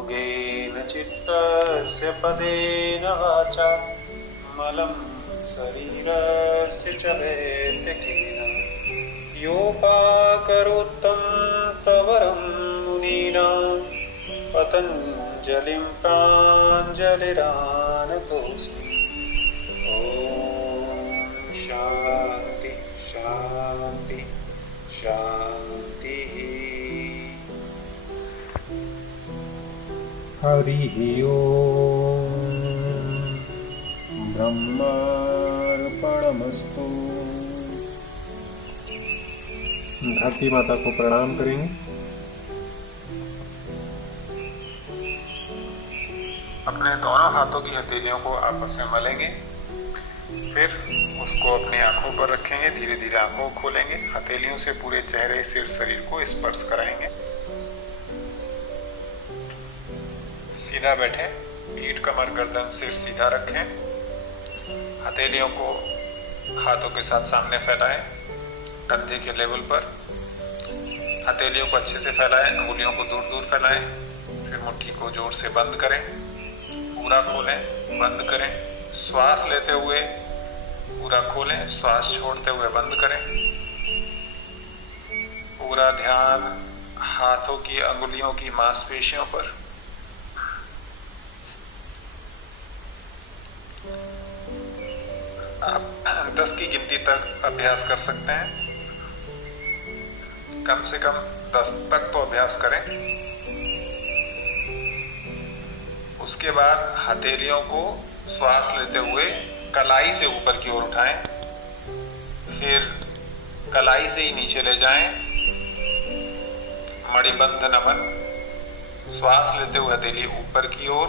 योगेन चित्तस्य पदेन वाचा मलं शरीरस्य च वैद्यकेन योपाकरोत्तं प्रवरं मुनीनां पतञ्जलिं प्राञ्जलिरानतोऽस्मि। ॐ शान्ति शान्ति शान्तिः। हरिः ओम् ब्रह्मार्पणमस्तु। धरती माता को प्रणाम करेंगे। अपने दोनों हाथों की हथेलियों को आपस में मलेंगे, फिर उसको अपनी आंखों पर रखेंगे। धीरे धीरे आंखों को खोलेंगे, हथेलियों से पूरे चेहरे, सिर, शरीर को स्पर्श कराएंगे। सीधा बैठे, पीठ, कमर, गर्दन, सिर सीधा रखें। हथेलियों को हाथों के साथ सामने फैलाएं, कंधे के लेवल पर। हथेलियों को अच्छे से फैलाएं, उंगलियों को दूर दूर फैलाएं। फिर मुट्ठी को जोर से बंद करें, पूरा खोलें, बंद करें। श्वास लेते हुए पूरा खोलें, श्वास छोड़ते हुए बंद करें। पूरा ध्यान हाथों की अंगुलियों की मांसपेशियों पर। आप 10 की गिनती तक अभ्यास कर सकते हैं। कम से कम 10 तक तो अभ्यास करें। उसके बाद हथेलियों को श्वास लेते हुए कलाई से ऊपर की ओर उठाएं, फिर कलाई से ही नीचे ले जाएं। मणिबंध नमन। श्वास लेते हुए हथेली ऊपर की ओर,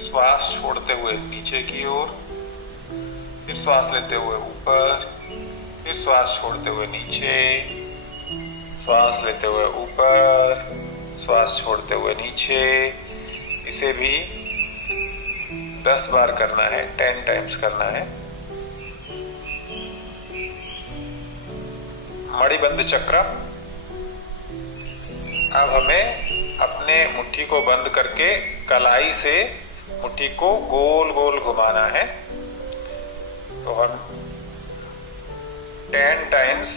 श्वास छोड़ते हुए नीचे की ओर, फिर श्वास लेते हुए ऊपर, फिर श्वास छोड़ते हुए नीचे, श्वास लेते हुए ऊपर, श्वास छोड़ते हुए नीचे। इसे भी 10 बार करना है, 10 टाइम्स करना है। मणिबंध चक्र। अब हमें अपने मुट्ठी को बंद करके कलाई से मुट्ठी को गोल गोल घुमाना है। तो हम 10 टाइम्स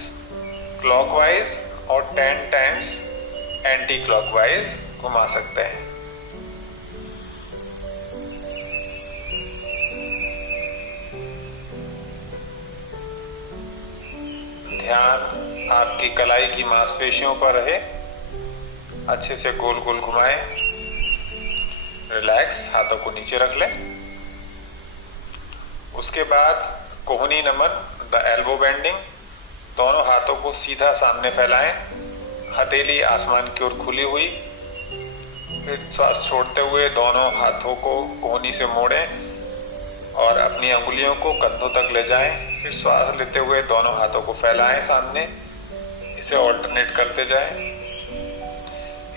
क्लॉकवाइज और 10 टाइम्स एंटी क्लॉकवाइज घुमा सकते हैं। ध्यान आपकी कलाई की मांसपेशियों पर रहे। अच्छे से गोल गोल घुमाएं। रिलैक्स, हाथों को नीचे रख लें। उसके बाद कोहनी नमन, द एल्बो बेंडिंग। दोनों हाथों को सीधा सामने फैलाएं, हथेली आसमान की ओर खुली हुई। फिर श्वास छोड़ते हुए दोनों हाथों को कोहनी से मोड़ें और अपनी अंगुलियों को कंधों तक ले जाएं। फिर श्वास लेते हुए दोनों हाथों को फैलाएं सामने। इसे ऑल्टरनेट करते जाएं।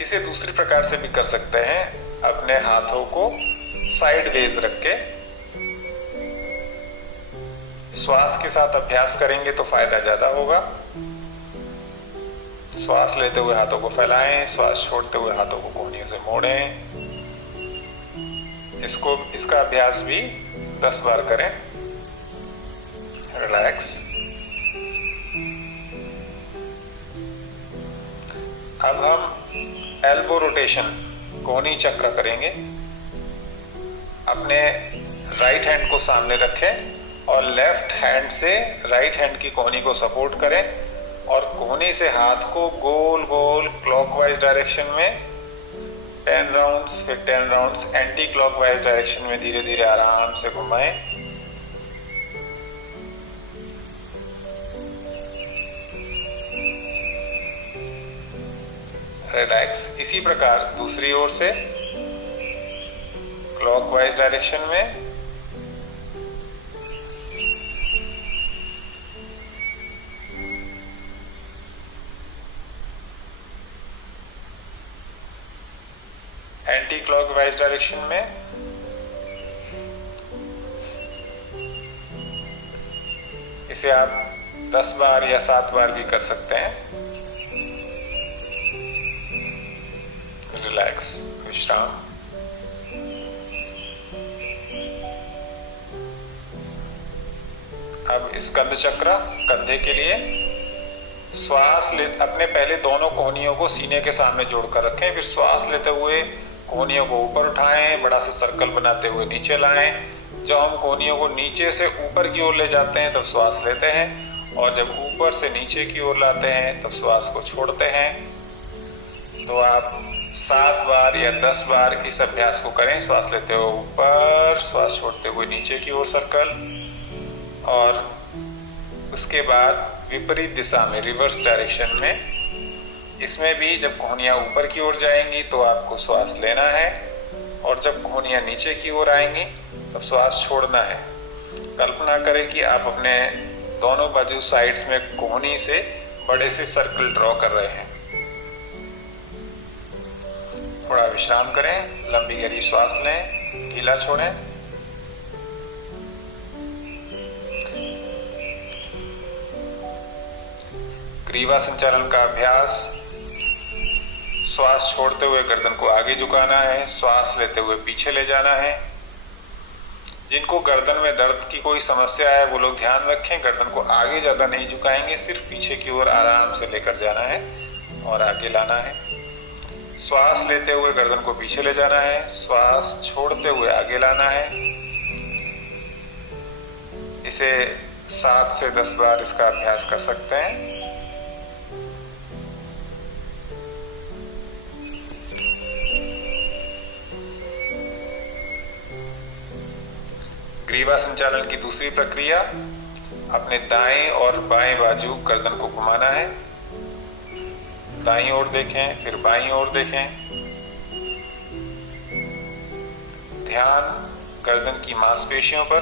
इसे दूसरी प्रकार से भी कर सकते हैं। अपने हाथों को साइडवेज रख के श्वास के साथ अभ्यास करेंगे तो फायदा ज्यादा होगा। श्वास लेते हुए हाथों को फैलाएं, श्वास छोड़ते हुए हाथों को कोहनियों से मोड़ें। इसका अभ्यास भी 10 बार करें। रिलैक्स। अब हम एल्बो रोटेशन, कोहनी चक्र करेंगे। अपने राइट हैंड को सामने रखें और लेफ्ट हैंड से राइट हैंड की कोहनी को सपोर्ट करें और कोहनी से हाथ को गोल गोल क्लॉकवाइज डायरेक्शन में 10 राउंड्स, फिर 10 राउंड्स एंटी क्लॉकवाइज डायरेक्शन में धीरे धीरे आराम से घुमाएं। रिलैक्स। इसी प्रकार दूसरी ओर से क्लॉकवाइज डायरेक्शन में। एंटी क्लॉकवाइज डायरेक्शन में। इसे आप 10 बार या 7 बार भी कर सकते हैं। रिलैक्स, विश्राम। अब स्कंद चक्र कंधे के लिए श्वास ले, अपने पहले दोनों कोहनियों को सीने के सामने जोड़कर रखें, फिर श्वास लेते हुए कोहनियों को ऊपर उठाएं, बड़ा सा सर्कल बनाते हुए नीचे लाएं। जब हम कोहनियों को नीचे से ऊपर की ओर ले जाते हैं तब श्वास लेते हैं, और जब ऊपर से नीचे की ओर लाते हैं तब श्वास को छोड़ते हैं। तो आप 7 बार या 10 बार इस अभ्यास को करें। श्वास लेते हुए ऊपर, श्वास छोड़ते हुए नीचे की ओर सर्कल, और उसके बाद विपरीत दिशा में, रिवर्स डायरेक्शन में। इसमें भी जब कोहनियाँ ऊपर की ओर जाएंगी तो आपको श्वास लेना है, और जब कोहनियाँ नीचे की ओर आएंगी तब श्वास छोड़ना है। कल्पना करें कि आप अपने दोनों बाजू साइड्स में कोहनी से बड़े से सर्कल ड्रॉ कर रहे हैं। थोड़ा विश्राम करें, लंबी गहरी श्वास लें, ढीला छोड़ें। ग्रीवा संचालन का अभ्यास। श्वास छोड़ते हुए गर्दन को आगे झुकाना है, श्वास लेते हुए पीछे ले जाना है। जिनको गर्दन में दर्द की कोई समस्या है वो लोग ध्यान रखें, गर्दन को आगे ज़्यादा नहीं झुकाएंगे, सिर्फ पीछे की ओर आराम से लेकर जाना है और आगे लाना है। श्वास लेते हुए गर्दन को पीछे ले जाना है, श्वास छोड़ते हुए आगे लाना है। इसे 7 से 10 बार इसका अभ्यास कर सकते हैं। ग्रीवा संचालन की दूसरी प्रक्रिया, अपने दाएं और बाएं बाजू गर्दन को घुमाना है। दाईं ओर देखें, फिर बाईं ओर देखें। ध्यान गर्दन की मांसपेशियों पर,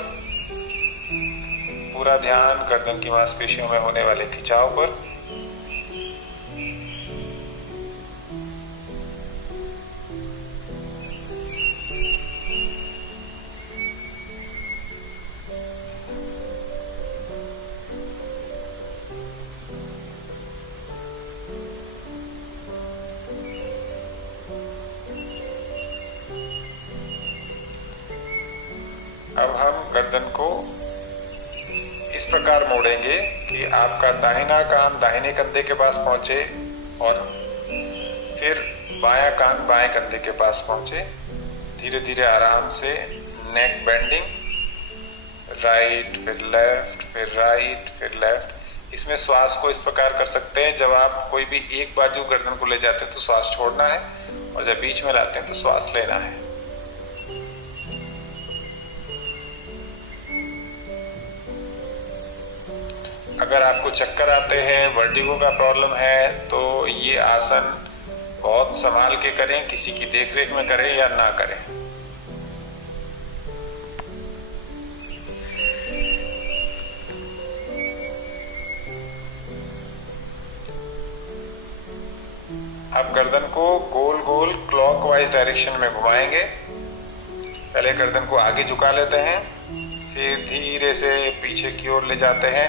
पूरा ध्यान गर्दन की मांसपेशियों में होने वाले खिंचाव पर। अब हम गर्दन को इस प्रकार मोड़ेंगे कि आपका दाहिना कान दाहिने कंधे के पास पहुंचे और फिर बायां कान बाएं कंधे के पास पहुंचे। धीरे धीरे आराम से नेक बेंडिंग, राइट फिर लेफ्ट, फिर राइट फिर लेफ्ट। इसमें श्वास को इस प्रकार कर सकते हैं, जब आप कोई भी एक बाजू गर्दन को ले जाते हैं तो श्वास छोड़ना है, और जब बीच में लाते हैं तो श्वास लेना है। अगर आपको चक्कर आते हैं, वर्टिगो का प्रॉब्लम है, तो ये आसन बहुत संभाल के करें, किसी की देखरेख में करें या ना करें। अब गर्दन को गोल गोल क्लॉकवाइज डायरेक्शन में घुमाएंगे। पहले गर्दन को आगे झुका लेते हैं, फिर धीरे से पीछे की ओर ले जाते हैं।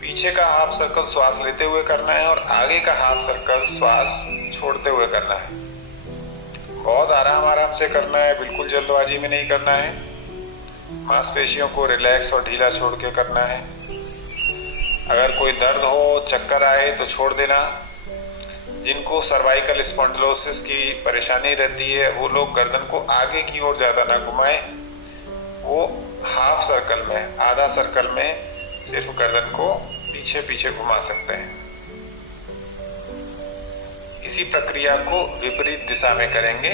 पीछे का हाफ सर्कल श्वास लेते हुए करना है और आगे का हाफ सर्कल श्वास छोड़ते हुए करना है। बहुत आराम से करना है, बिल्कुल जल्दबाजी में नहीं करना है। मांसपेशियों को रिलैक्स और ढीला छोड़ के करना है। अगर कोई दर्द हो, चक्कर आए तो छोड़ देना। जिनको सर्वाइकल स्पॉन्डिलोसिस की परेशानी रहती है वो लोग गर्दन को आगे की ओर ज़्यादा ना घुमाएं, वो हाफ सर्कल में, आधा सर्कल में सिर्फ गर्दन को पीछे पीछे घुमा सकते हैं। इसी प्रक्रिया को विपरीत दिशा में करेंगे,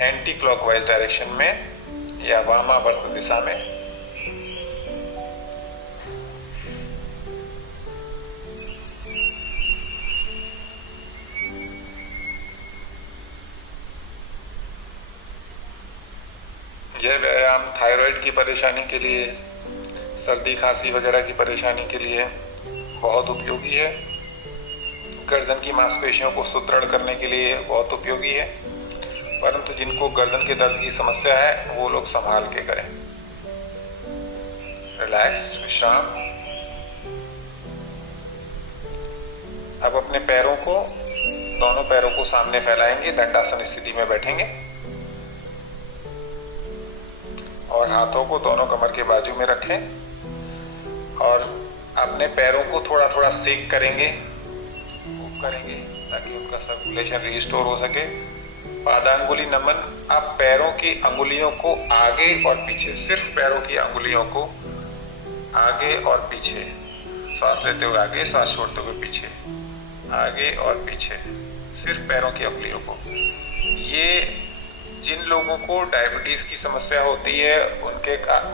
एंटी क्लॉकवाइज डायरेक्शन में या वामावर्त दिशा में। यह व्यायाम थायराइड की परेशानी के लिए, सर्दी खांसी वगैरह की परेशानी के लिए बहुत उपयोगी है। गर्दन की मांसपेशियों को सुदृढ़ करने के लिए बहुत उपयोगी है, परंतु जिनको गर्दन के दर्द की समस्या है वो लोग संभाल के करें। रिलैक्स, विश्राम। अब अपने पैरों को, दोनों पैरों को सामने फैलाएंगे, दंडासन स्थिति में बैठेंगे और हाथों को दोनों कमर के बाजू में रखें और अपने पैरों को थोड़ा थोड़ा सेक करेंगे, मूव करेंगे ताकि उनका सर्कुलेशन रिस्टोर हो सके। पादांगुली नमन, आप पैरों की अंगुलियों को आगे और पीछे, सिर्फ पैरों की अंगुलियों को आगे और पीछे, सांस लेते हुए आगे, सांस छोड़ते हुए पीछे, आगे और पीछे, सिर्फ पैरों की अंगुलियों को। ये जिन लोगों को डायबिटीज की समस्या होती है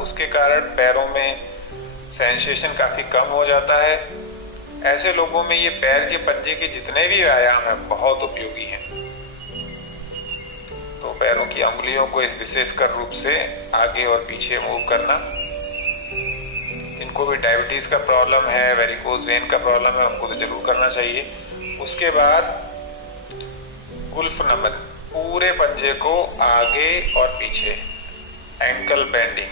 उसके कारण पैरों में सेंसेशन काफी कम हो जाता है। ऐसे लोगों में ये पैर के पंजे के जितने भी व्यायाम हैं बहुत उपयोगी हैं। तो पैरों की अंगुलियों को इस विशेषकर रूप से आगे और पीछे मूव करना। जिनको भी डायबिटीज का प्रॉब्लम है, वेरिकोज वेन का प्रॉब्लम है, उनको तो जरूर करना चाहिए। उसके बाद गुल्फ नमन, पूरे पंजे को आगे और पीछे, एंकल बेंडिंग,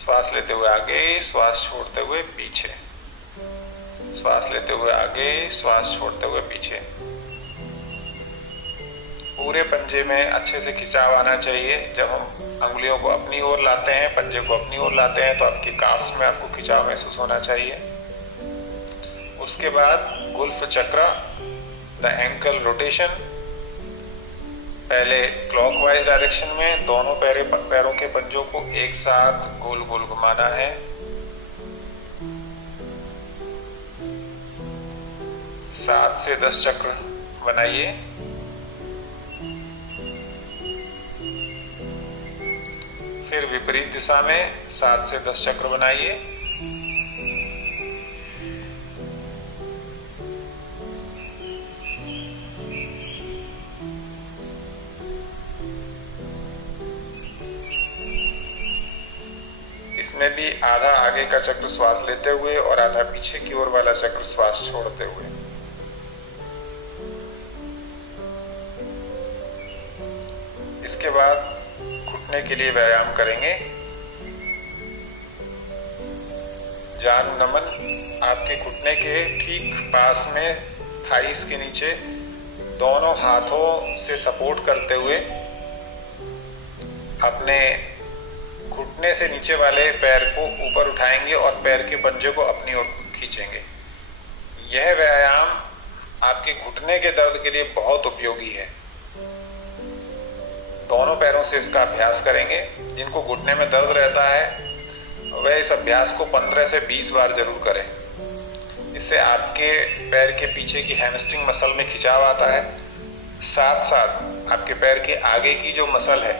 श्वास लेते हुए आगे, श्वास छोड़ते हुए पीछे, श्वास लेते हुए आगे, श्वास छोड़ते हुए पीछे। पूरे पंजे में अच्छे से खिंचाव आना चाहिए। जब हम अंगुलियों को अपनी ओर लाते हैं, पंजे को अपनी ओर लाते हैं, तो आपके काफ्स में आपको खिंचाव महसूस होना चाहिए। उसके बाद गुल्फ चक्र, द एंकल रोटेशन, पहले क्लॉकवाइज डायरेक्शन में दोनों पैरों के पंजों को एक साथ गोल गोल घुमाना है। सात से 10 चक्र बनाइए। फिर विपरीत दिशा में 7 से 10 चक्र बनाइए। इसमें भी आधा आगे का चक्र श्वास लेते हुए और आधा पीछे की ओर वाला चक्र श्वास छोड़ते हुए। इसके बाद घुटने के लिए व्यायाम करेंगे। जानु नमन, आपके घुटने के ठीक पास में थाइस के नीचे दोनों हाथों से सपोर्ट करते हुए अपने घुटने से नीचे वाले पैर को ऊपर उठाएंगे और पैर के पंजे को अपनी ओर खींचेंगे। यह व्यायाम आपके घुटने के दर्द के लिए बहुत उपयोगी है। दोनों पैरों से इसका अभ्यास करेंगे। जिनको घुटने में दर्द रहता है वह इस अभ्यास को 15 से 20 बार जरूर करें। इससे आपके पैर के पीछे की हैमस्ट्रिंग मसल में खिंचाव आता है, साथ साथ आपके पैर के आगे की जो मसल है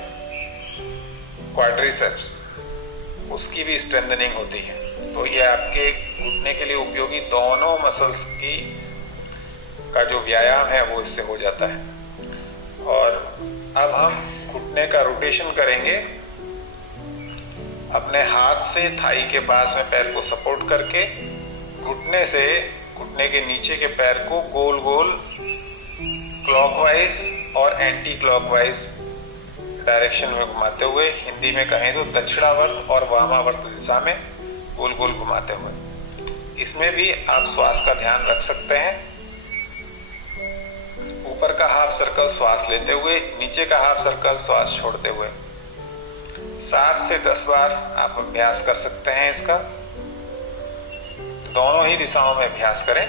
क्वाड्रिसेप्स, उसकी भी स्ट्रेंथनिंग होती है। तो ये आपके घुटने के लिए उपयोगी दोनों मसल्स की का जो व्यायाम है वो इससे हो जाता है। और अब हम घुटने का रोटेशन करेंगे। अपने हाथ से थाई के पास में पैर को सपोर्ट करके घुटने से घुटने के नीचे के पैर को गोल गोल क्लॉकवाइज और एंटी क्लॉकवाइज डायरेक्शन में घुमाते हुए, हिंदी में कहें तो दक्षिणावर्त और वामावर्त दिशा में गोल गोल घुमाते हुए। इसमें भी आप श्वास का ध्यान रख सकते हैं। ऊपर का हाफ सर्कल श्वास लेते हुए, नीचे का हाफ सर्कल श्वास छोड़ते हुए 7 से 10 बार आप अभ्यास कर सकते हैं। इसका दोनों ही दिशाओं में अभ्यास करें।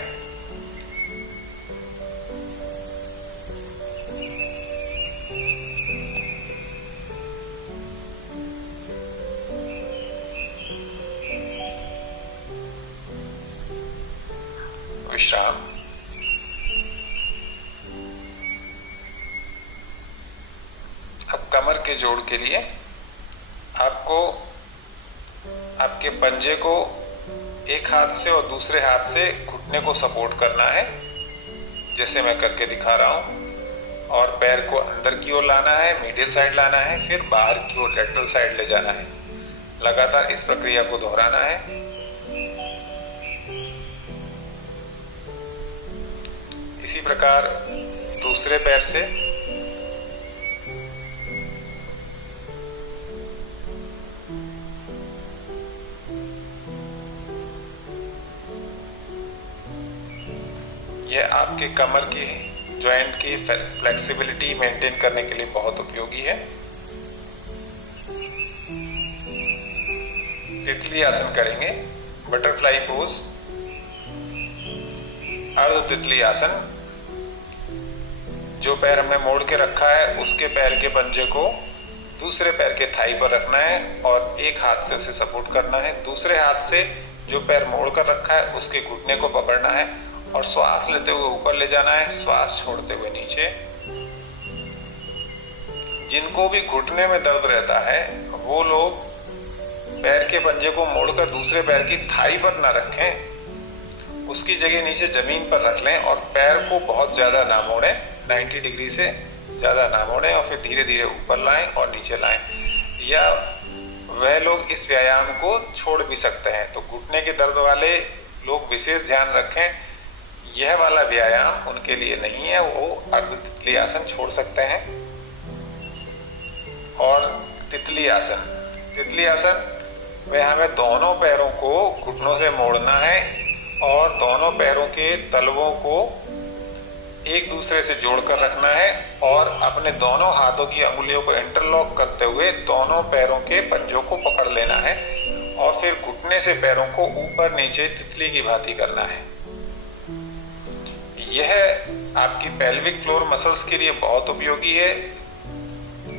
विश्राम। अब कमर के जोड़ के लिए आपको आपके पंजे को एक हाथ से और दूसरे हाथ से घुटने को सपोर्ट करना है, जैसे मैं करके दिखा रहा हूं, और पैर को अंदर की ओर लाना है, मीडियल साइड लाना है, फिर बाहर की ओर लेटरल साइड ले जाना है। लगातार इस प्रक्रिया को दोहराना है। इसी प्रकार दूसरे पैर से यह आपके कमर की जॉइंट की फ्लेक्सिबिलिटी मेंटेन करने के लिए बहुत उपयोगी है। तितली आसन करेंगे, बटरफ्लाई पोज, अर्ध तितली आसन। जो पैर हमने मोड़ के रखा है उसके पैर के पंजे को दूसरे पैर के थाई पर रखना है और एक हाथ से उसे सपोर्ट करना है। दूसरे हाथ से जो पैर मोड़ कर रखा है उसके घुटने को पकड़ना है और श्वास लेते हुए ऊपर ले जाना है, श्वास छोड़ते हुए नीचे। जिनको भी घुटने में दर्द रहता है वो लोग पैर के पंजे को मोड़कर दूसरे पैर की थाई पर ना रखें, उसकी जगह नीचे जमीन पर रख लें और पैर को बहुत ज़्यादा ना मोड़ें, 90 डिग्री से ज़्यादा ना मोड़ें और फिर धीरे धीरे ऊपर लाएं और नीचे लाएं। या वह लोग इस व्यायाम को छोड़ भी सकते हैं। तो घुटने के दर्द वाले लोग विशेष ध्यान रखें, यह वाला व्यायाम उनके लिए नहीं है, वो अर्ध तितली आसन छोड़ सकते हैं। और तितली आसन, तितली आसन में हमें दोनों पैरों को घुटनों से मोड़ना है और दोनों पैरों के तलवों को एक दूसरे से जोड़कर रखना है और अपने दोनों हाथों की अंगुलियों को इंटरलॉक करते हुए दोनों पैरों के पंजों को पकड़ लेना है और फिर घुटने से पैरों को ऊपर नीचे तितली की भांति करना है। यह आपकी पेल्विक फ्लोर मसल्स के लिए बहुत उपयोगी है।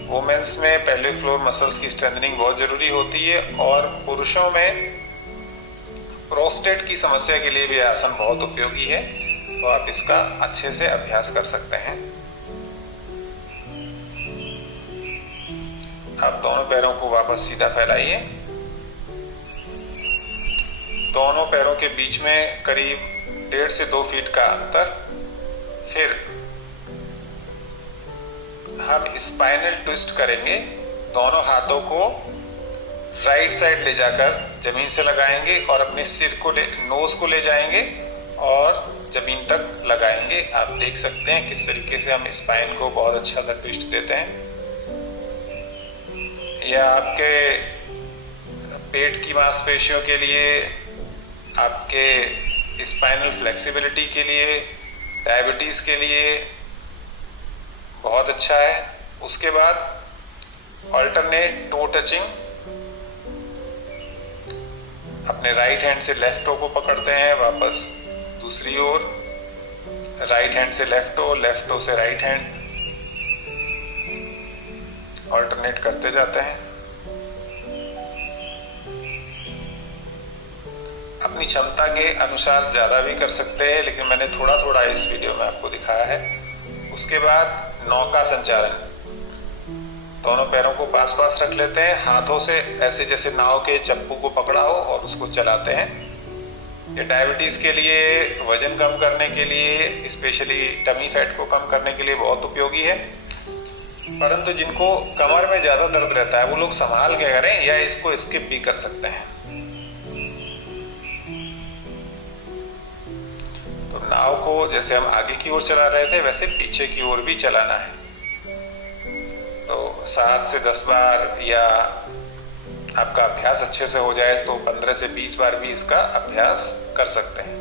वुमेन्स में पेल्विक फ्लोर मसल्स की स्ट्रेंथनिंग बहुत जरूरी होती है और पुरुषों में प्रोस्टेट की समस्या के लिए भी आसन बहुत उपयोगी है। तो आप इसका अच्छे से अभ्यास कर सकते हैं। आप दोनों पैरों को वापस सीधा फैलाइए। दोनों पैरों के बीच में करीब 1.5 से 2 फीट का अंतर। फिर हम स्पाइनल ट्विस्ट करेंगे। दोनों हाथों को राइट साइड ले जाकर जमीन से लगाएंगे और अपने सिर को नोज को ले जाएंगे और जमीन तक लगाएंगे। आप देख सकते हैं किस तरीके से हम स्पाइन को बहुत अच्छा सा ट्विस्ट देते हैं। यह आपके पेट की मांसपेशियों के लिए, आपके स्पाइनल फ्लेक्सिबिलिटी के लिए, डायबिटीज के लिए बहुत अच्छा है। उसके बाद अल्टरनेट टो टचिंग, अपने राइट हैंड से लेफ्ट टो को पकड़ते हैं, वापस दूसरी ओर, राइट हैंड से लेफ्ट टो से राइट हैंड, अल्टरनेट करते जाते हैं। अपनी क्षमता के अनुसार ज़्यादा भी कर सकते हैं, लेकिन मैंने थोड़ा थोड़ा इस वीडियो में आपको दिखाया है। उसके बाद नौका संचालन, दोनों पैरों को पास पास रख लेते हैं, हाथों से ऐसे जैसे नाव के चप्पू को पकड़ा हो और उसको चलाते हैं। ये डायबिटीज़ के लिए, वजन कम करने के लिए, स्पेशली टमी फैट को कम करने के लिए बहुत उपयोगी है। परंतु जिनको कमर में ज़्यादा दर्द रहता है वो लोग संभाल के करें या इसको स्किप भी कर सकते हैं। तो नाव को जैसे हम आगे की ओर चला रहे थे वैसे पीछे की ओर भी चलाना है। तो 7 से 10 बार, या आपका अभ्यास अच्छे से हो जाए तो 15 से 20 बार भी इसका अभ्यास कर सकते हैं।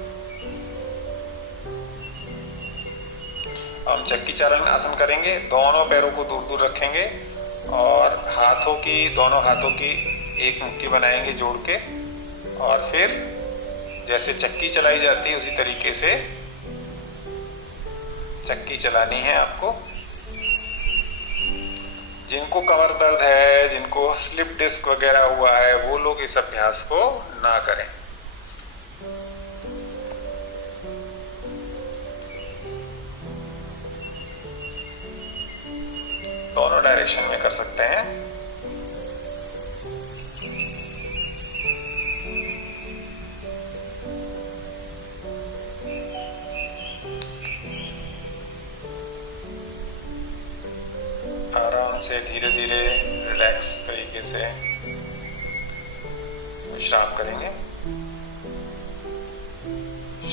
हम चक्की चालन आसन करेंगे। दोनों पैरों को दूर दूर रखेंगे और दोनों हाथों की एक मुट्ठी बनाएंगे जोड़ के, और फिर जैसे चक्की चलाई जाती है उसी तरीके से चक्की चलानी है आपको। जिनको कमर दर्द है, जिनको स्लिप डिस्क वगैरह हुआ है, वो लोग इस अभ्यास को ना करें। दोनों डायरेक्शन में कर सकते हैं। आराम से धीरे धीरे रिलैक्स तरीके से विश्राम करेंगे।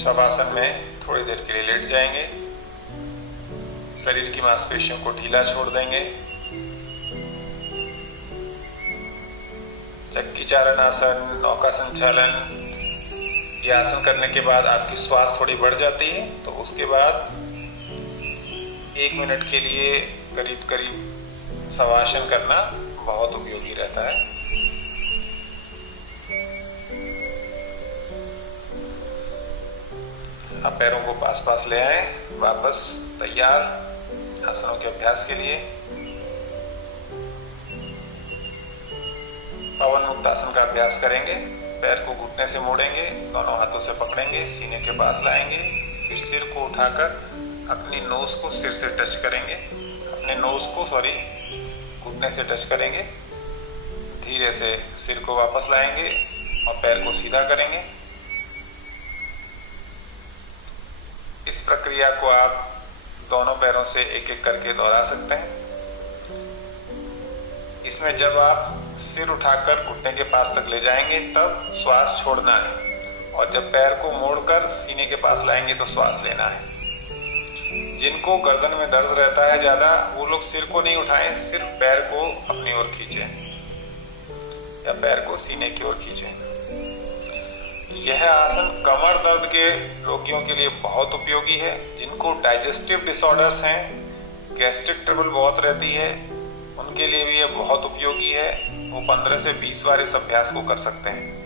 शवासन में थोड़ी देर के लिए लेट जाएंगे। शरीर की मांसपेशियों को ढीला छोड़ देंगे। चक्की चालन आसन, नौका संचालन, ये आसन करने के बाद आपकी श्वास थोड़ी बढ़ जाती है, तो उसके बाद 1 मिनट के लिए करीब करीब शवासन करना बहुत उपयोगी रहता है। आप पैरों को पास पास ले आए, वापस तैयार आसनों के अभ्यास के लिए। पवन मुक्त आसन का अभ्यास करेंगे। पैर को घुटने से मोड़ेंगे, दोनों हाथों से पकड़ेंगे, सीने के पास लाएंगे, फिर सिर को उठाकर अपनी नोज को सिर से टच करेंगे, अपने नोज को घुटने से टच करेंगे। धीरे से सिर को वापस लाएंगे और पैर को सीधा करेंगे। इस प्रक्रिया को आप दोनों पैरों से एक एक करके दोहरा सकते हैं। इसमें जब आप सिर उठाकर घुटने के पास तक ले जाएंगे तब श्वास छोड़ना है, और जब पैर को मोड़कर सीने के पास लाएंगे तो श्वास लेना है। जिनको गर्दन में दर्द रहता है ज़्यादा, वो लोग सिर को नहीं उठाएं, सिर्फ पैर को अपनी ओर खींचें या पैर को सीने की ओर खींचें। यह आसन कमर दर्द के रोगियों के लिए बहुत उपयोगी है। जिनको डाइजेस्टिव डिसऑर्डर्स हैं, गैस्ट्रिक ट्रबल बहुत रहती है, उनके लिए भी यह बहुत उपयोगी है। वो 15 से 20 बार इस अभ्यास को कर सकते हैं।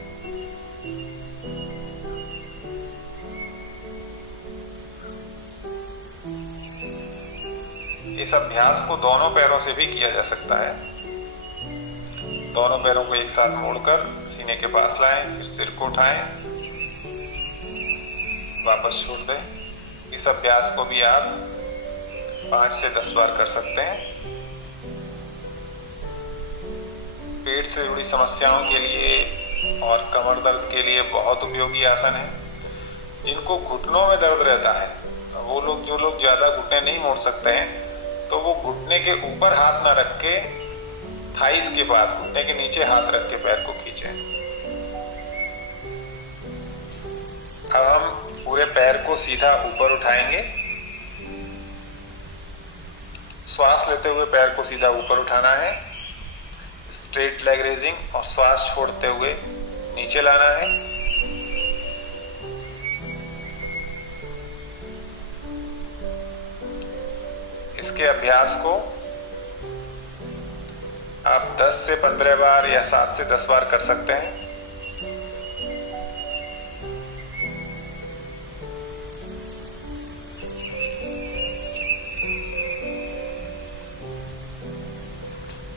इस अभ्यास को दोनों पैरों से भी किया जा सकता है। दोनों पैरों को एक साथ मोड़कर सीने के पास लाएं, फिर सिर को उठाएं, वापस छोड़ दें। इस अभ्यास को भी आप 5 से 10 बार कर सकते हैं। पेट से जुड़ी समस्याओं के लिए और कमर दर्द के लिए बहुत उपयोगी आसन है। जिनको घुटनों में दर्द रहता है, वो लोग जो लोग ज़्यादा घुटने नहीं मोड़ सकते हैं, तो वो घुटने के ऊपर हाथ ना रख के थाइस के पास, घुटने के नीचे हाथ रख के पैर को खींचें। अब हम पूरे पैर को सीधा ऊपर उठाएंगे। श्वास लेते हुए पैर को सीधा ऊपर उठाना है, स्ट्रेट लेग रेजिंग, और श्वास छोड़ते हुए नीचे लाना है। इसके अभ्यास को आप 10 से 15 बार या 7 से 10 बार कर सकते हैं।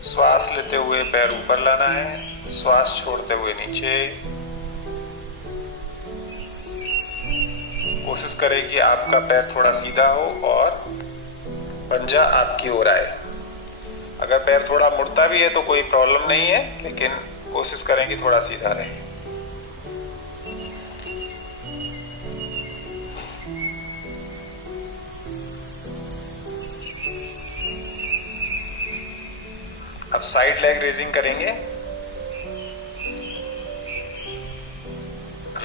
श्वास लेते हुए पैर ऊपर लाना है, श्वास छोड़ते हुए नीचे। कोशिश करें कि आपका पैर थोड़ा सीधा हो और पंजा आपकी ओर आए। अगर पैर थोड़ा मुड़ता भी है तो कोई प्रॉब्लम नहीं है, लेकिन कोशिश करें कि थोड़ा सीधा रहे। अब साइड लेग रेजिंग करेंगे।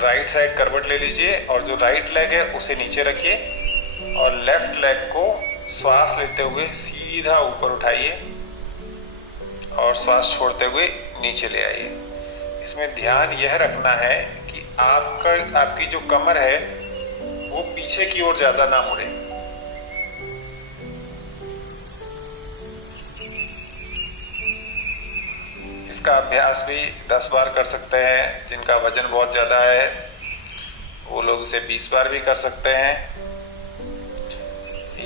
राइट साइड करवट ले लीजिए और जो राइट लेग है उसे नीचे रखिए और लेफ्ट लेग को श्वास लेते हुए सीधा ऊपर उठाइए और श्वास छोड़ते हुए नीचे ले आइए। इसमें ध्यान यह रखना है कि आपकी जो कमर है वो पीछे की ओर ज्यादा ना मुड़े। इसका अभ्यास भी 10 बार कर सकते हैं। जिनका वजन बहुत ज़्यादा है वो लोग इसे 20 बार भी कर सकते हैं।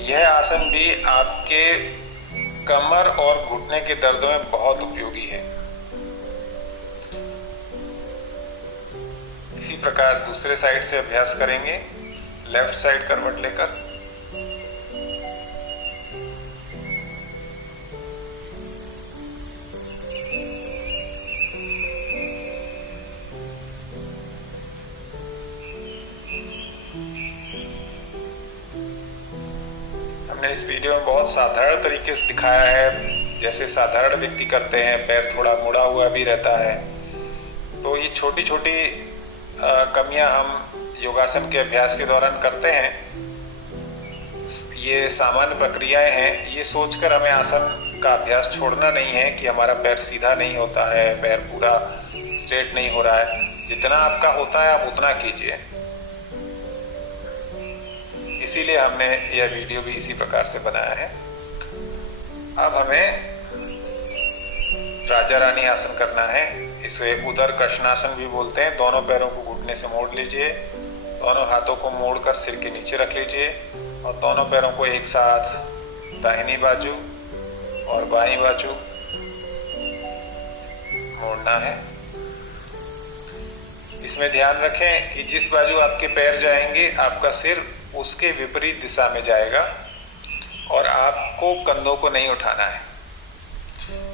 यह आसन भी आपके कमर और घुटने के दर्द में बहुत उपयोगी है। इसी प्रकार दूसरे साइड से अभ्यास करेंगे, लेफ्ट साइड करवट लेकर। हमने इस वीडियो में बहुत साधारण तरीके से दिखाया है, जैसे साधारण व्यक्ति करते हैं। पैर थोड़ा मुड़ा हुआ भी रहता है। तो ये छोटी छोटी कमियां हम योगासन के अभ्यास के दौरान करते हैं। ये सामान्य प्रक्रियाएं हैं। ये सोचकर हमें आसन का अभ्यास छोड़ना नहीं है कि हमारा पैर सीधा नहीं होता है, पैर पूरा स्ट्रेट नहीं हो रहा है। जितना आपका होता है आप उतना कीजिए। इसीलिए हमने यह वीडियो भी इसी प्रकार से बनाया है। अब हमें राजा रानी आसन करना है। इसे उदर कृष्णासन भी बोलते हैं। दोनों पैरों को घुटने से मोड़ लीजिए, दोनों हाथों को मोड़कर सिर के नीचे रख लीजिए और दोनों पैरों को एक साथ दाहिनी बाजू और बाईं बाजू मोड़ना है। इसमें ध्यान रखें कि जिस बाजू आपके पैर जाएंगे आपका सिर उसके विपरीत दिशा में जाएगा और आपको कंधों को नहीं उठाना है।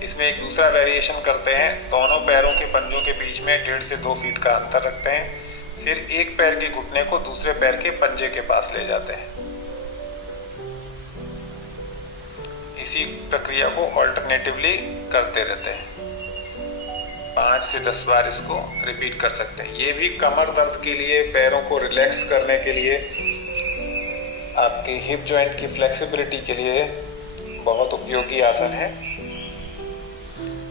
इसमें एक दूसरा वेरिएशन करते हैं, दोनों पैरों के पंजों के बीच में 1.5 से 2 फीट का अंतर रखते हैं, फिर एक पैर के घुटने को दूसरे पैर के पंजे के पास ले जाते हैं। इसी प्रक्रिया को ऑल्टरनेटिवली करते रहते हैं। 5 से 10 बार इसको रिपीट कर सकते हैं। ये भी कमर दर्द के लिए, पैरों को रिलैक्स करने के लिए, आपके हिप जॉइंट की फ्लेक्सिबिलिटी के लिए बहुत उपयोगी आसन है।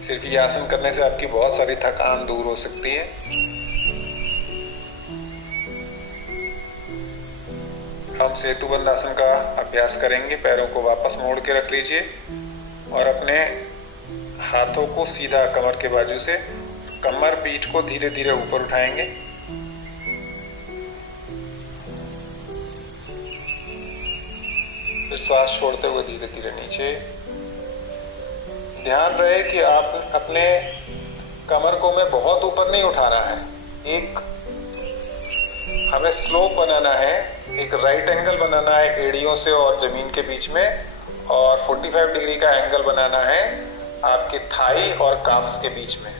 सिर्फ ये आसन करने से आपकी बहुत सारी थकान दूर हो सकती है। हम सेतुबंद आसन का अभ्यास करेंगे। पैरों को वापस मोड़ के रख लीजिए और अपने हाथों को सीधा कमर के बाजू से, कमर पीठ को धीरे धीरे ऊपर उठाएंगे। फिर श्वास छोड़ते हुए धीरे धीरे नीचे। ध्यान रहे कि आप अपने कमर को में बहुत ऊपर नहीं उठाना है, एक हमें स्लोप बनाना है, एक राइट एंगल बनाना है एड़ियों से और जमीन के बीच में, और 45 डिग्री का एंगल बनाना है आपके थाई और काफ्स के बीच में।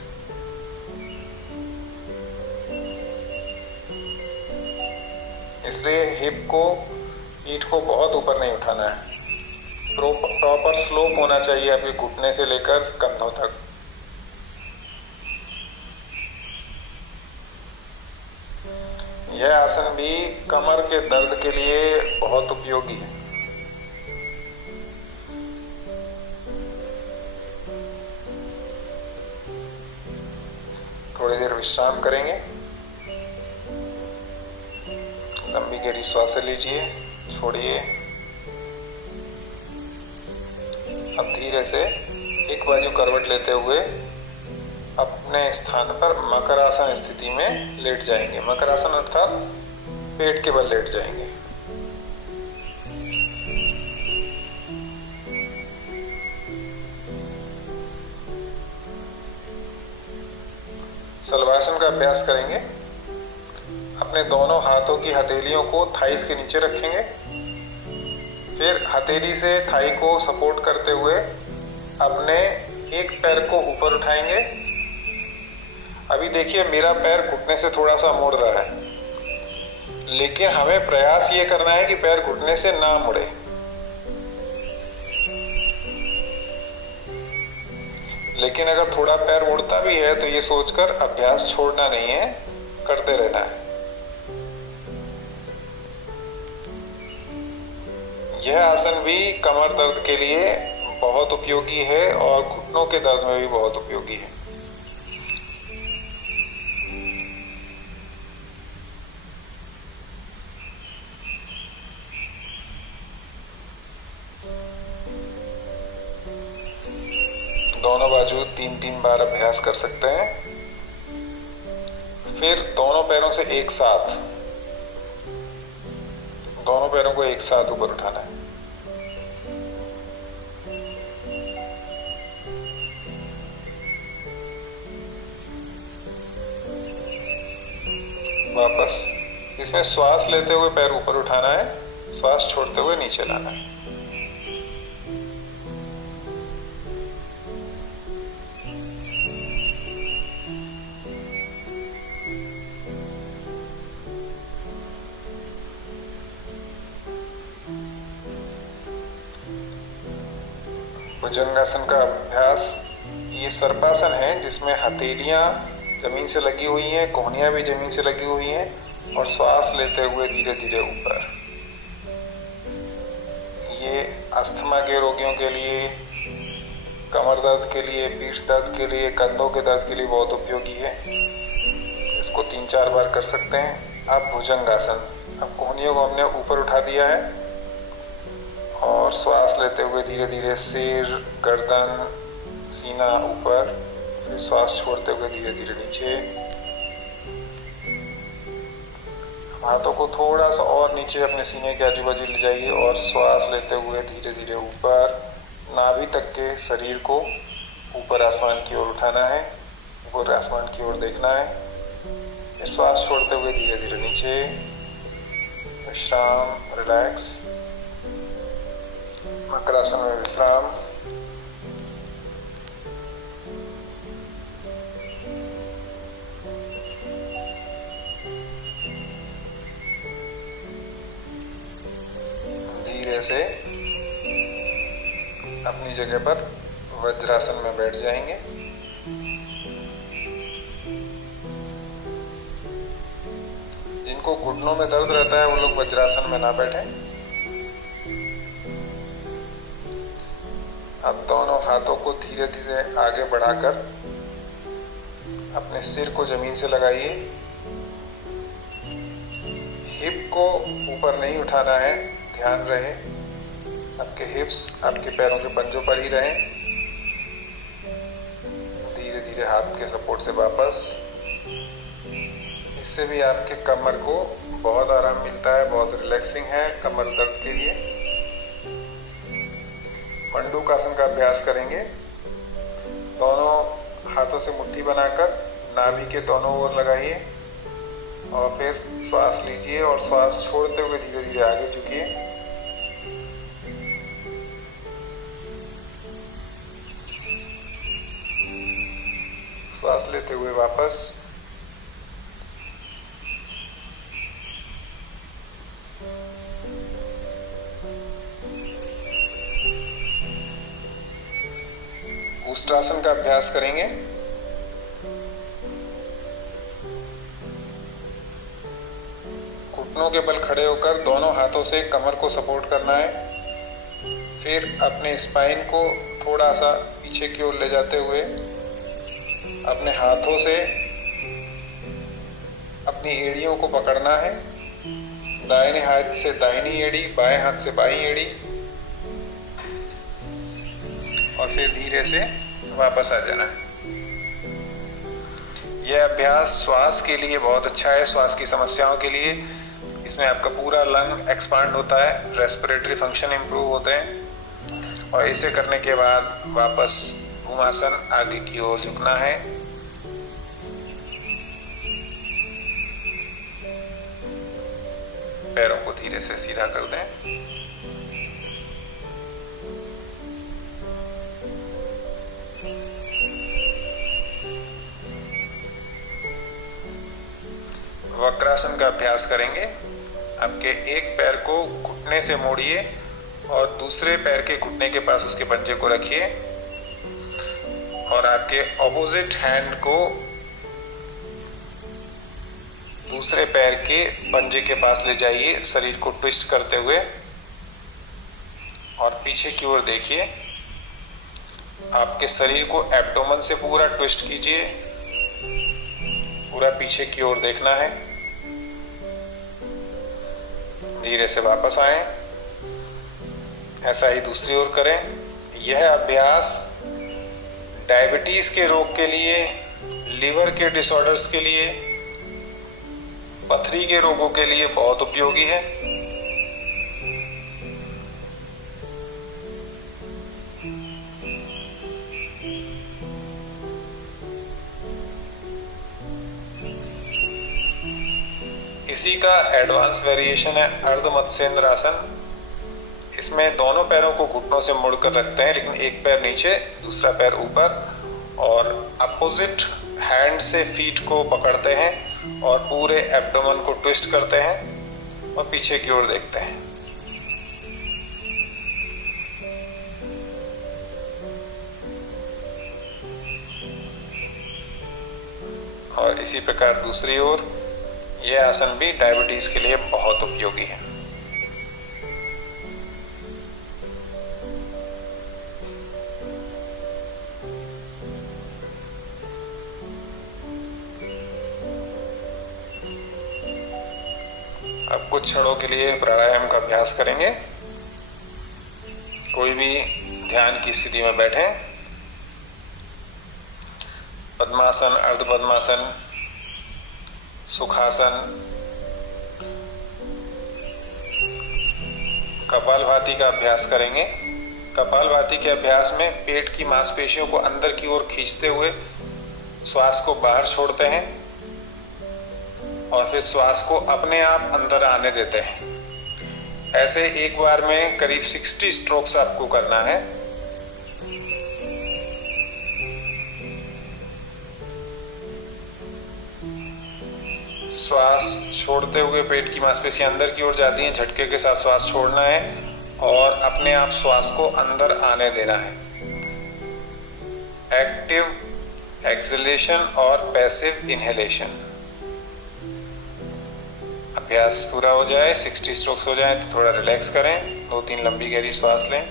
इसलिए हिप को, पीठ को बहुत ऊपर नहीं उठाना है। प्रॉपर स्लोप होना चाहिए आपके घुटने से लेकर कंधों तक। यह आसन भी कमर के दर्द के लिए बहुत उपयोगी है। थोड़ी देर विश्राम करेंगे। लंबी गहरी सांसें लीजिए, छोड़िए। अब धीरे से एक बाजू करवट लेते हुए अपने स्थान पर मकरासन स्थिति में लेट जाएंगे। मकरासन अर्थात पेट के बल लेट जाएंगे। शलभासन का अभ्यास करेंगे। अपने दोनों हाथों की हथेलियों को थाइस के नीचे रखेंगे, फिर हथेली से थाई को सपोर्ट करते हुए अपने एक पैर को ऊपर उठाएंगे। अभी देखिए मेरा पैर घुटने से थोड़ा सा मुड़ रहा है, लेकिन हमें प्रयास ये करना है कि पैर घुटने से ना मुड़े। लेकिन अगर थोड़ा पैर मुड़ता भी है तो ये सोचकर अभ्यास छोड़ना नहीं है, करते रहना है। यह आसन भी कमर दर्द के लिए बहुत उपयोगी है और घुटनों के दर्द में भी बहुत उपयोगी है। दोनों बाजू 3-3 बार अभ्यास कर सकते हैं। फिर दोनों पैरों से एक साथ, दोनों पैरों को एक साथ ऊपर उठाना है। वापस इसमें श्वास लेते हुए पैर ऊपर उठाना है, श्वास छोड़ते हुए नीचे लाना है। भुजंगासन का अभ्यास, ये सर्पासन है जिसमें हथेलियां जमीन से लगी हुई हैं, कोहनियां भी जमीन से लगी हुई हैं और श्वास लेते हुए धीरे धीरे ऊपर। ये अस्थमा के रोगियों के लिए, कमर दर्द के लिए, पीठ दर्द के लिए, कंधों के दर्द के लिए बहुत उपयोगी है। इसको 3-4 बार कर सकते हैं। अब भुजंगासन, अब कोहनियों को हमने ऊपर उठा दिया है और श्वास लेते हुए धीरे धीरे सिर, गर्दन, सीना ऊपर, फिर श्वास छोड़ते हुए धीरे धीरे नीचे। हाथों को थोड़ा सा और नीचे अपने सीने के आजू बाजू ले जाइए और श्वास लेते हुए धीरे धीरे ऊपर नाभि तक के शरीर को ऊपर आसमान की ओर उठाना है, ऊपर आसमान की ओर देखना है। श्वास छोड़ते हुए धीरे धीरे नीचे, विश्राम, रिलैक्स, मकरासन में विश्राम। धीरे से अपनी जगह पर वज्रासन में बैठ जाएंगे। जिनको घुटनों में दर्द रहता है वो लोग वज्रासन में ना बैठें। अब दोनों हाथों को धीरे धीरे आगे बढ़ाकर अपने सिर को जमीन से लगाइए। हिप को ऊपर नहीं उठाना है, ध्यान रहे आपके हिप्स आपके पैरों के पंजों पर ही रहें। धीरे धीरे हाथ के सपोर्ट से वापस। इससे भी आपके कमर को बहुत आराम मिलता है, बहुत रिलैक्सिंग है कमर दर्द के लिए। मंडूकासन का अभ्यास करेंगे। दोनों हाथों से मुट्ठी बनाकर नाभि के दोनों ओर लगाइए और फिर श्वास लीजिए और श्वास छोड़ते हुए धीरे धीरे आगे झुकिए। श्वास लेते हुए वापस। उष्ट्रासन का अभ्यास करेंगे। घुटनों के बल खड़े होकर दोनों हाथों से कमर को सपोर्ट करना है। फिर अपने स्पाइन को थोड़ा सा पीछे की ओर ले जाते हुए अपने हाथों से अपनी एड़ियों को पकड़ना है। दाहिने हाथ से दाहिनी एड़ी, बाएं हाथ से बाईं एड़ी, और फिर धीरे से वापस आ जाना है। यह अभ्यास श्वास के लिए बहुत अच्छा है, श्वास की समस्याओं के लिए। इसमें आपका पूरा लंग एक्सपांड होता है, रेस्पिरेटरी फंक्शन इंप्रूव होते हैं। और इसे करने के बाद वापस भूमासन आगे की ओर झुकना है। पैरों को धीरे से सीधा कर दें। वक्रासन का अभ्यास करेंगे। आपके एक पैर को घुटने से मोड़िए और दूसरे पैर के घुटने के पास उसके पंजे को रखिए और आपके ऑपोजिट हैंड को दूसरे पैर के पंजे के पास ले जाइए, शरीर को ट्विस्ट करते हुए, और पीछे की ओर देखिए। आपके शरीर को एब्डोमेन से पूरा ट्विस्ट कीजिए, पूरा पीछे की ओर देखना है। धीरे से वापस आए। ऐसा ही दूसरी ओर करें। यह अभ्यास डायबिटीज के रोग के लिए, लीवर के डिसऑर्डर्स के लिए, पथरी के रोगों के लिए बहुत उपयोगी है। इसी का एडवांस वेरिएशन है अर्ध मत्स्येंद्र आसन। इसमें दोनों पैरों को घुटनों से मुड़कर रखते हैं, लेकिन एक पैर नीचे दूसरा पैर ऊपर, और अपोजिट हैंड से फीट को पकड़ते हैं और पूरे एब्डोमेन को ट्विस्ट करते हैं और पीछे की ओर देखते हैं। और इसी प्रकार दूसरी ओर। यह आसन भी डायबिटीज के लिए बहुत उपयोगी है। अब कुछ क्षणों के लिए प्राणायाम का अभ्यास करेंगे। कोई भी ध्यान की स्थिति में बैठें। पद्मासन, अर्ध पद्मासन, सुखासन, कपालभाति का अभ्यास करेंगे। कपालभाति के अभ्यास में पेट की मांसपेशियों को अंदर की ओर खींचते हुए श्वास को बाहर छोड़ते हैं और फिर श्वास को अपने आप अंदर आने देते हैं। ऐसे एक बार में करीब 60 स्ट्रोक्स आपको करना है। श्वास छोड़ते हुए पेट की मांसपेशियां अंदर की ओर जाती हैं, झटके के साथ श्वास छोड़ना है और अपने आप श्वास को अंदर आने देना है। एक्टिव एक्सहेलेशन और पैसिव इनहेलेशन। अभ्यास पूरा हो जाए, 60 स्ट्रोक्स हो जाए तो थोड़ा रिलैक्स करें, 2-3 लंबी गहरी श्वास लें,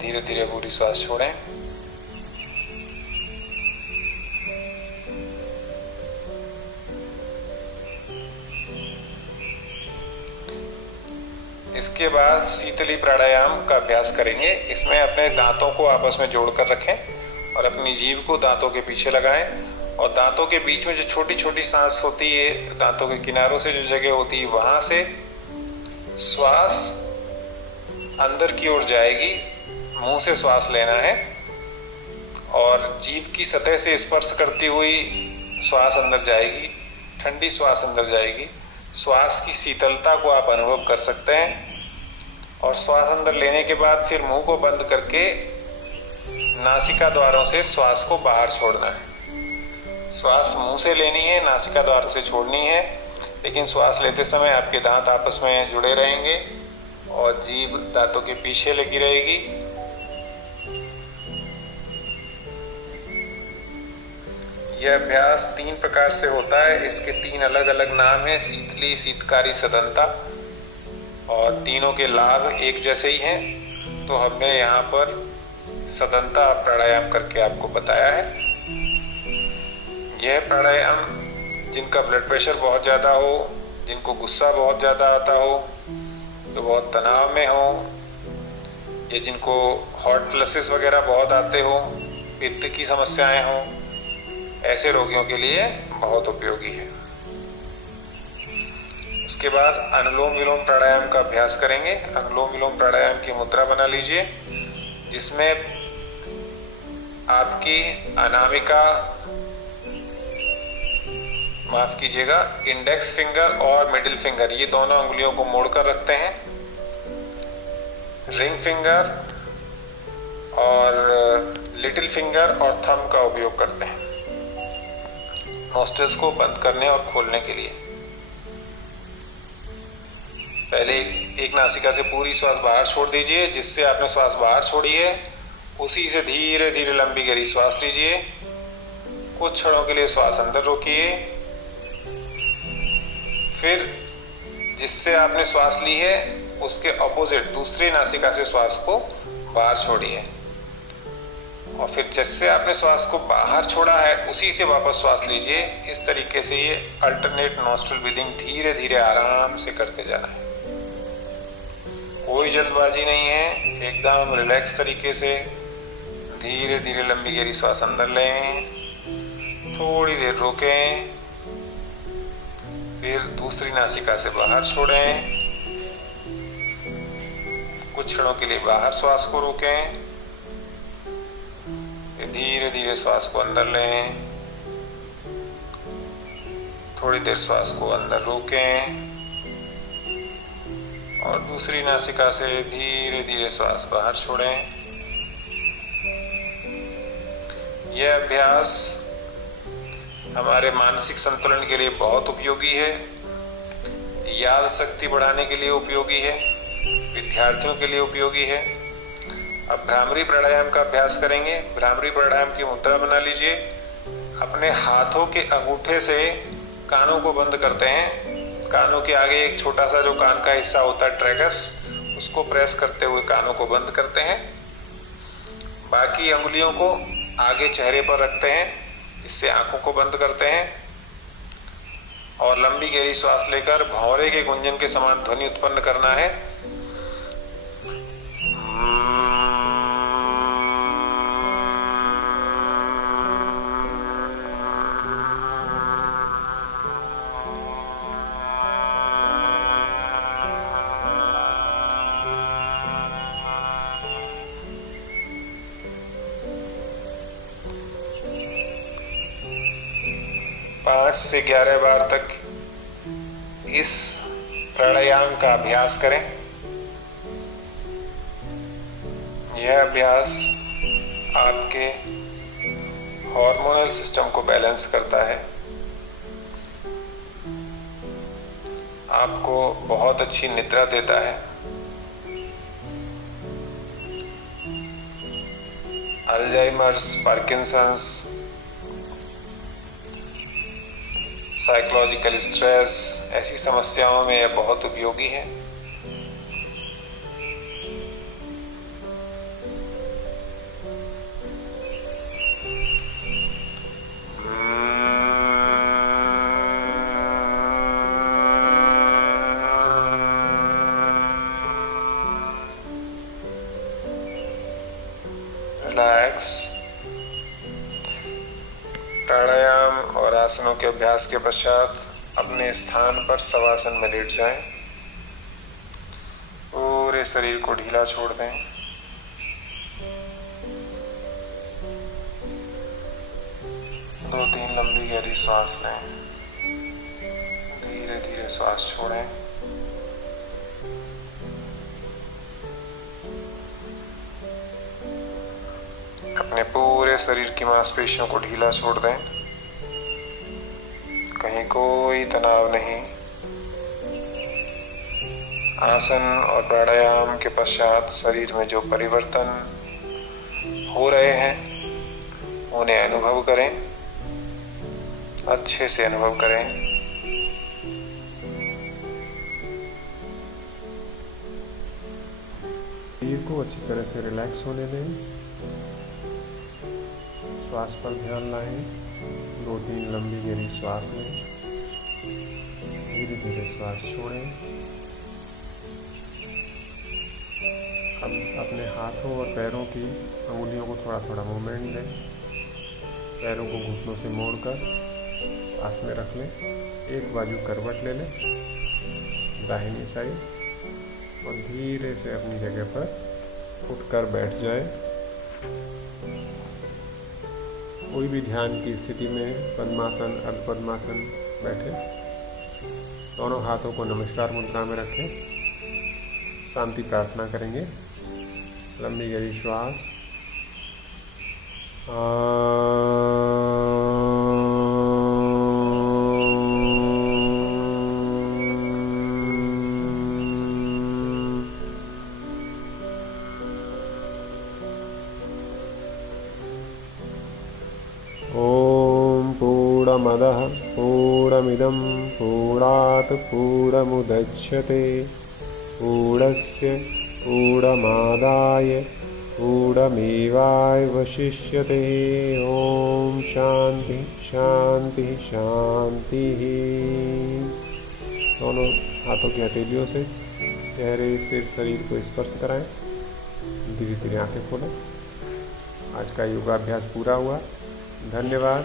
धीरे धीरे पूरी श्वास छोड़ें। इसके बाद शीतली प्राणायाम का अभ्यास करेंगे। इसमें अपने दांतों को आपस में जोड़कर रखें और अपनी जीभ को दांतों के पीछे लगाएं और दांतों के बीच में जो छोटी छोटी सांस होती है, दांतों के किनारों से जो जगह होती है, वहां से श्वास अंदर की ओर जाएगी। मुंह से श्वास लेना है और जीभ की सतह से स्पर्श करती हुई श्वास अंदर जाएगी, ठंडी श्वास अंदर जाएगी। श्वास की शीतलता को आप अनुभव कर सकते हैं और श्वास अंदर लेने के बाद फिर मुंह को बंद करके नासिका द्वारों से श्वास को बाहर छोड़ना है। श्वास मुंह से लेनी है, नासिका द्वार से छोड़नी है, लेकिन श्वास लेते समय आपके दांत आपस में जुड़े रहेंगे और जीभ दांतों के पीछे लगी रहेगी। यह अभ्यास 3 प्रकार से होता है। इसके 3 अलग अलग नाम हैं, शीतली, शीतकारी, सदंता, और तीनों के लाभ एक जैसे ही हैं। तो हमने यहाँ पर सदंता प्राणायाम करके आपको बताया है। यह प्राणायाम जिनका ब्लड प्रेशर बहुत ज़्यादा हो, जिनको गुस्सा बहुत ज़्यादा आता हो, जो बहुत तनाव में हो, या जिनको हॉट फ्लसेस वगैरह बहुत आते हो, पित्त की समस्याएं हो, ऐसे रोगियों के लिए बहुत उपयोगी है। उसके बाद अनुलोम विलोम प्राणायाम का अभ्यास करेंगे। अनुलोम विलोम प्राणायाम की मुद्रा बना लीजिए, जिसमें आपकी अनामिका, माफ कीजिएगा, इंडेक्स फिंगर और मिडिल फिंगर, ये दोनों अंगुलियों को मोड़कर रखते हैं। रिंग फिंगर और लिटिल फिंगर और थंब का उपयोग करते हैं नोस्ट्रिल्स को बंद करने और खोलने के लिए। पहले एक नासिका से पूरी श्वास बाहर छोड़ दीजिए। जिससे आपने श्वास बाहर छोड़ी है उसी से धीरे धीरे लंबी गहरी श्वास लीजिए। कुछ क्षणों के लिए श्वास अंदर रोकिए, फिर जिससे आपने श्वास ली है उसके अपोजिट दूसरी नासिका से श्वास को बाहर छोड़िए और फिर जिससे आपने श्वास को बाहर छोड़ा है उसी से वापस श्वास लीजिए। इस तरीके से ये अल्टरनेट नॉस्ट्रल ब्रीदिंग धीरे धीरे आराम से करते जाना है। कोई जल्दबाजी नहीं है, एकदम रिलैक्स तरीके से धीरे धीरे लंबी गहरी श्वास अंदर लें, थोड़ी देर रोकें, फिर दूसरी नासिका से बाहर छोड़ें। कुछ क्षणों के लिए बाहर श्वास को रोकें, धीरे धीरे श्वास को अंदर लें, थोड़ी देर श्वास को अंदर रोकें और दूसरी नासिका से धीरे धीरे श्वास बाहर छोड़ें। यह अभ्यास हमारे मानसिक संतुलन के लिए बहुत उपयोगी है, याद शक्ति बढ़ाने के लिए उपयोगी है, विद्यार्थियों के लिए उपयोगी है। अब भ्रामरी प्राणायाम का अभ्यास करेंगे। भ्रामरी प्राणायाम की मुद्रा बना लीजिए। अपने हाथों के अंगूठे से कानों को बंद करते हैं। कानों के आगे एक छोटा सा जो कान का हिस्सा होता है ट्रैगस, उसको प्रेस करते हुए कानों को बंद करते हैं। बाकी अंगुलियों को आगे चेहरे पर रखते हैं, इससे आंखों को बंद करते हैं और लंबी गहरी श्वास लेकर भौरे के गुंजन के समान ध्वनि उत्पन्न करना है। 5 से 11 बार तक इस प्राणायाम का अभ्यास करें। यह अभ्यास आपके हार्मोनल सिस्टम को बैलेंस करता है, आपको बहुत अच्छी निद्रा देता है। अल्जाइमर्स, पार्किंसंस, साइकोलॉजिकल स्ट्रेस, ऐसी समस्याओं में यह बहुत उपयोगी है। रिलैक्स। प्राणायाम और आसनों के अभ्यास के पश्चात अपने स्थान पर शवासन में लेट जाएं। पूरे शरीर को ढीला छोड़ दें। दो तीन लंबी गहरी सांस लें। धीरे धीरे श्वास छोड़ें। अपने पूरे शरीर की मांसपेशियों को ढीला छोड़ दें। कहीं कोई तनाव नहीं। आसन और प्राणायाम के पश्चात शरीर में जो परिवर्तन हो रहे हैं उन्हें अनुभव करें, अच्छे से अनुभव करें। शरीर को अच्छी तरह से रिलैक्स होने दें। श्वास पर ध्यान लाएं। 2-3 लंबी गहरी श्वास लें। धीरे धीरे श्वास छोड़ें। अब अपने हाथों और पैरों की अंगुलियों को थोड़ा थोड़ा मूवमेंट दें। पैरों को घुटनों से मोड़कर पास में रख लें। एक बाजू करवट ले लें दाहिनी साइड और धीरे से अपनी जगह पर उठकर बैठ जाए। कोई भी ध्यान की स्थिति में पद्मासन, अर्ध पद्मासन बैठे। दोनों हाथों को नमस्कार मुद्रा में रखें। शांति प्रार्थना करेंगे। लंबी गहरी श्वास। ॐ पूर्णमदः पूर्णमिदं पूर्णात् पूर्णमुदच्यते पूर्णस्य पूर्णमादाय पूर्णमेवावशिष्यते। ॐ शांति शांति शांति। दोनों हाथों की हथेलियों से चेहरे, सिर, शरीर को स्पर्श कराएं। धीरे धीरे आंखें खोलें। आज का योगाभ्यास पूरा हुआ। धन्यवाद।